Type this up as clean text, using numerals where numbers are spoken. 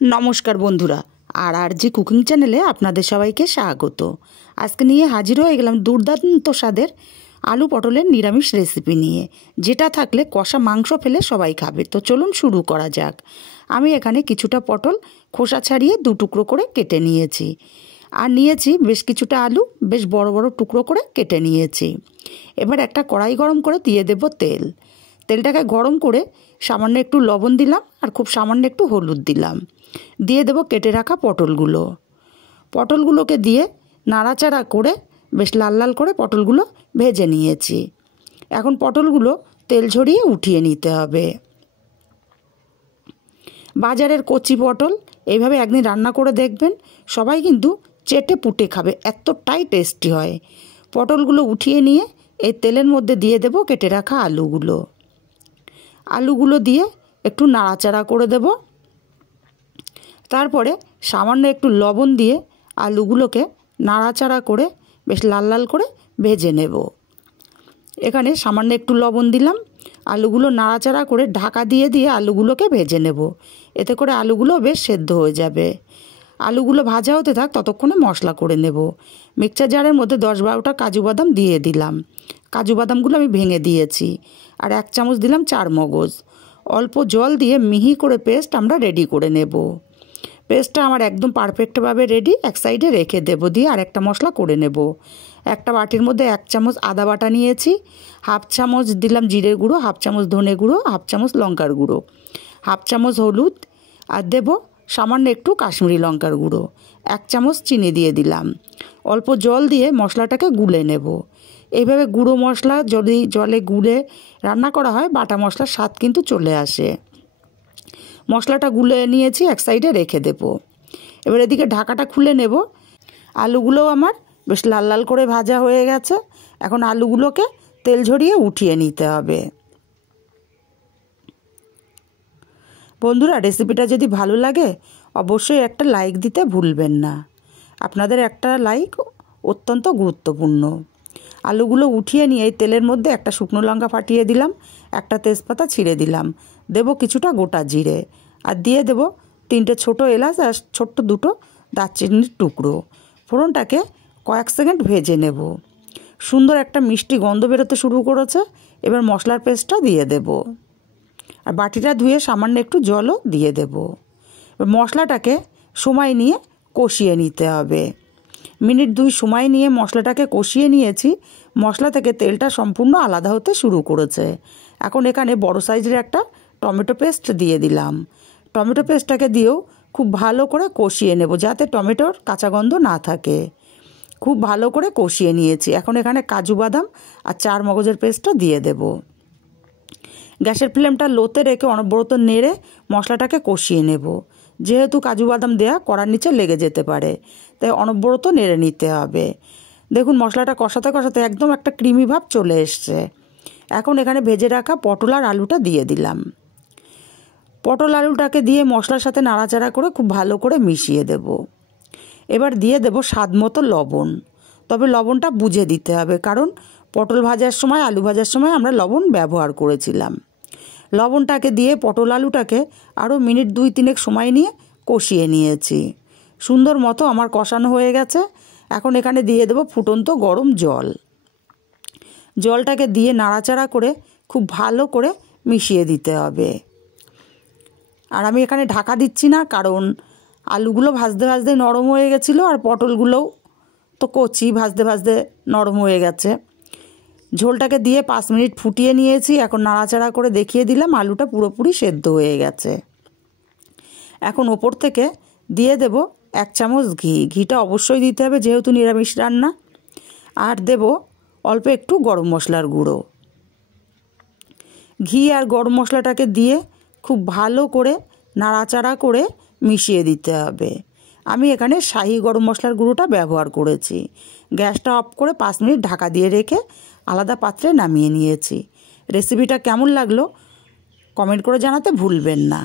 নমস্কার বন্ধুরা, আর জি কুকিং চ্যানেলে আপনাদের সবাইকে স্বাগত। আজকে নিয়ে হাজির হয়ে গেলাম দুর্দান্ত স্বাদের আলু পটলের নিরামিষ রেসিপি নিয়ে, যেটা থাকলে কষা মাংস ফেলে সবাই খাবে। তো চলুন শুরু করা যাক। আমি এখানে কিছুটা পটল খোসা ছাড়িয়ে দু টুকরো করে কেটে নিয়েছি, আর নিয়েছি বেশ কিছুটা আলু বেশ বড় বড় টুকরো করে কেটে নিয়েছি। এবার একটা কড়াই গরম করে দিয়ে দেব তেল। তেলটাকে গরম করে সামান্য একটু লবণ দিলাম আর খুব সামান্য একটু হলুদ দিলাম। দিয়ে দেব কেটে রাখা পটলগুলোকে দিয়ে নাড়াচাড়া করে বেশ লাল লাল করে পটলগুলো ভেজে নিয়েছি। এখন পটলগুলো তেল ঝরিয়ে উঠিয়ে নিতে হবে। বাজারের কচি পটল এইভাবে একদিন রান্না করে দেখবেন, সবাই কিন্তু চেটে পুটে খাবে, এতটাই টেস্টি হয়। পটলগুলো উঠিয়ে নিয়ে এই তেলের মধ্যে দিয়ে দেব কেটে রাখা আলুগুলো দিয়ে একটু নাড়াচাড়া করে দেব। তারপরে সামান্য একটু লবণ দিয়ে আলুগুলোকে নাড়াচাড়া করে বেশ লাল লাল করে ভেজে নেব। এখানে সামান্য একটু লবণ দিলাম, আলুগুলো নাড়াচাড়া করে ঢাকা দিয়ে আলুগুলোকে ভেজে নেব। এতে করে আলুগুলো বেশ সেদ্ধ হয়ে যাবে। আলুগুলো ভাজা হতে থাক, ততক্ষণে মশলা করে নেব। মিক্সচার জারের মধ্যে 10-12টা কাজু বাদাম দিয়ে দিলাম। কাজু বাদামগুলো আমি ভেঙে দিয়েছি। আর 1 চামচ দিলাম চারমগজ। অল্প জল দিয়ে মিহি করে পেস্ট আমরা রেডি করে নেব। পেস্টটা আমার একদম পারফেক্টভাবে রেডি, এক সাইডে রেখে দেব। দিয়ে আর একটা মশলা করে নেব। একটা বাটির মধ্যে 1 চামচ আদা বাটা নিয়েছি, 1/2 চামচ দিলাম জিরে গুঁড়ো, 1/2 চামচ ধনে গুঁড়ো, 1/2 চামচ লঙ্কার গুঁড়ো, 1/2 চামচ হলুদ, আর দেব সামান্য একটু কাশ্মীরি লঙ্কার গুঁড়ো। 1 চামচ চিনি দিয়ে দিলাম। অল্প জল দিয়ে মশলাটাকে গুলে নেব। এইভাবে গুঁড়ো মশলা যদি জলে গুলে রান্না করা হয়, বাটা মশলার স্বাদ কিন্তু চলে আসে। মশলাটা গুলে নিয়েছি, এক সাইডে রেখে দেব। এবার এদিকে ঢাকাটা খুলে নেব। আলুগুলোও আমার বেশ লাল লাল করে ভাজা হয়ে গেছে। এখন আলুগুলোকে তেল ঝরিয়ে উঠিয়ে নিতে হবে। বন্ধুরা, রেসিপিটা যদি ভালো লাগে অবশ্যই একটা লাইক দিতে ভুলবেন না। আপনাদের একটা লাইক অত্যন্ত গুরুত্বপূর্ণ। আলুগুলো উঠিয়ে নিয়ে এই তেলের মধ্যে একটা শুকনো লঙ্কা ফাটিয়ে দিলাম, একটা তেজপাতা ছিঁড়ে দিলাম, দেব কিছুটা গোটা জিরে, আর দিয়ে দেব 3টে ছোটো এলাচ আর ছোট্ট 2টো দারচিনির টুকরো। ফোড়নটাকে কয়েক সেকেন্ড ভেজে নেব। সুন্দর একটা মিষ্টি গন্ধ বেরোতে শুরু করেছে। এবার মশলার পেস্টটা দিয়ে দেব, আর বাটিটা ধুয়ে সামান্য একটু জলও দিয়ে দেব। মশলাটাকে সময় নিয়ে কষিয়ে নিতে হবে। মিনিট 2 সময় নিয়ে মশলাটাকে কষিয়ে নিয়েছি। মশলা থেকে তেলটা সম্পূর্ণ আলাদা হতে শুরু করেছে। এখন এখানে বড় সাইজের একটা টমেটো পেস্ট দিয়ে দিলাম। টমেটো পেস্টটাকে দিয়েও খুব ভালো করে কষিয়ে নেব, যাতে টমেটোর কাঁচা গন্ধ না থাকে। খুব ভালো করে কষিয়ে নিয়েছি। এখন এখানে কাজু বাদাম আর চারমগজের পেস্টটা দিয়ে দেব। গ্যাসের ফ্লেমটা লোতে রেখে অনবরত নেড়ে মশলাটাকে কষিয়ে নেব। যেহেতু কাজু বাদাম দেওয়া কড়ার নিচে লেগে যেতে পারে, তাই অনবরত নেড়ে নিতে হবে। দেখুন মশলাটা কষাতে কষাতে একদম একটা ক্রিমি ভাব চলে এসছে। এখন এখানে ভেজে রাখা পটল আর আলুটা দিয়ে দিলাম। পটল আলুটাকে দিয়ে মশলার সাথে নাড়াচাড়া করে খুব ভালো করে মিশিয়ে দেব। এবার দিয়ে দেব স্বাদ মতো লবণ। তবে লবণটা বুঝে দিতে হবে, কারণ পটল ভাজার সময় আলু ভাজার সময় আমরা লবণ ব্যবহার করেছিলাম। লবণটাকে দিয়ে পটল আলুটাকে আরও মিনিট 2-3 সময় নিয়ে কষিয়ে নিয়েছি। সুন্দর মতো আমার কষানো হয়ে গেছে। এখন এখানে দিয়ে দেব ফুটন্ত গরম জল। জলটাকে দিয়ে নাড়াচাড়া করে খুব ভালো করে মিশিয়ে দিতে হবে। আর আমি এখানে ঢাকা দিচ্ছি না, কারণ আলুগুলো ভাজতে ভাজতে নরম হয়ে গেছিলো, আর পটলগুলোও তো কচি, ভাজতে ভাজতে নরম হয়ে গেছে। ঝোলটাকে দিয়ে 5 মিনিট ফুটিয়ে নিয়েছি। এখন নাড়াচাড়া করে দেখিয়ে দিলাম আলুটা পুরোপুরি সেদ্ধ হয়ে গেছে। এখন ওপর থেকে দিয়ে দেব 1 চামচ ঘি। ঘিটা অবশ্যই দিতে হবে, যেহেতু নিরামিষ রান্না। আর দেব অল্প একটু গরম মশলার গুঁড়ো। ঘি আর গরম মশলাটাকে দিয়ে খুব ভালো করে নাড়াচাড়া করে মিশিয়ে দিতে হবে। আমি এখানে শাহি গরম মশলার গুঁড়োটা ব্যবহার করেছি। গ্যাসটা অফ করে 5 মিনিট ঢাকা দিয়ে রেখে আলাদা পাত্রে নামিয়ে নিয়েছি। রেসিপিটা কেমন লাগলো কমেন্ট করে জানাতে ভুলবেন না।